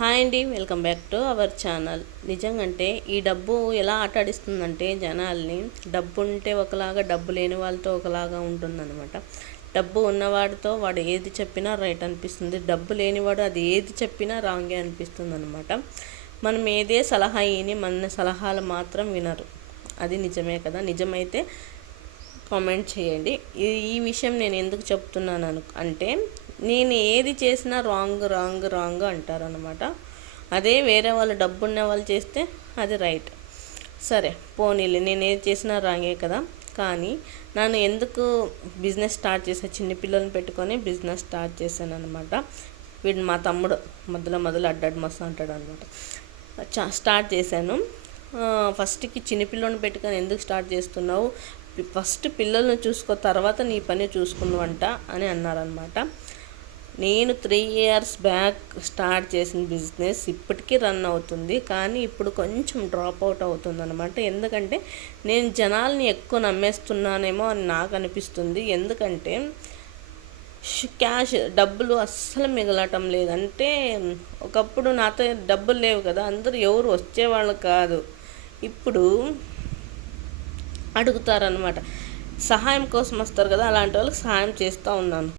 Hi అండి, welcome back to our channel. నిజంగంటే ఈ డబ్బు ఎలా ఆటాడిస్తుందంటే జనాల్ని, డబ్బు ఉంటే ఒకలాగా, డబ్బు లేని వాళ్ళతో ఒకలాగా ఉంటుందన్నమాట. డబ్బు ఉన్నవాడితో వాడు ఏది చెప్పినా రైట్ అనిపిస్తుంది, డబ్బు లేనివాడు అది ఏది చెప్పినా రాంగే అనిపిస్తుంది అనమాట. మనం ఏదే సలహా ఇని మన సలహాలు మాత్రం వినరు. అది నిజమే కదా? నిజమైతే కామెంట్ చేయండి. ఈ విషయం నేను ఎందుకు చెప్తున్నాను అంటే, నేను ఏది చేసినా రాంగ్ రాంగ్ రాంగ్ అంటారనమాట. అదే వేరే వాళ్ళు డబ్బున్న వాళ్ళు చేస్తే అది రైట్. సరే పోనీలే, నేను ఏది చేసినా రాంగే కదా. కానీ నన్ను ఎందుకు బిజినెస్ స్టార్ట్ చేశాను, చిన్నపిల్లల్ని పెట్టుకొని బిజినెస్ స్టార్ట్ చేశాను అనమాట. వీడు మా తమ్ముడు మొదలు అడ్డాడు మస్తు అంటాడు అనమాట. స్టార్ట్ చేశాను. ఫస్ట్కి చిన్నపిల్లని పెట్టుకొని ఎందుకు స్టార్ట్ చేస్తున్నావు, ఫస్ట్ పిల్లల్ని చూసుకో, తర్వాత నీ పని చూసుకున్నావంట అని అన్నారనమాట. నేను 3 years బ్యాక్ స్టార్ట్ చేసిన బిజినెస్ ఇప్పటికీ రన్ అవుతుంది, కానీ ఇప్పుడు కొంచెం డ్రాప్ అవుట్ అవుతుంది అనమాట. ఎందుకంటే నేను జనాల్ని ఎక్కువ నమ్మేస్తున్నానేమో అని నాకు అనిపిస్తుంది. ఎందుకంటే డబ్బులు అస్సలు మిగలటం లేదంటే, ఒకప్పుడు నాతో డబ్బులు లేవు కదా, అందరూ ఎవరు వచ్చేవాళ్ళు కాదు. ఇప్పుడు అడుగుతారనమాట, సహాయం కోసం వస్తారు కదా, అలాంటి వాళ్ళకి సహాయం చేస్తూ ఉన్నాను.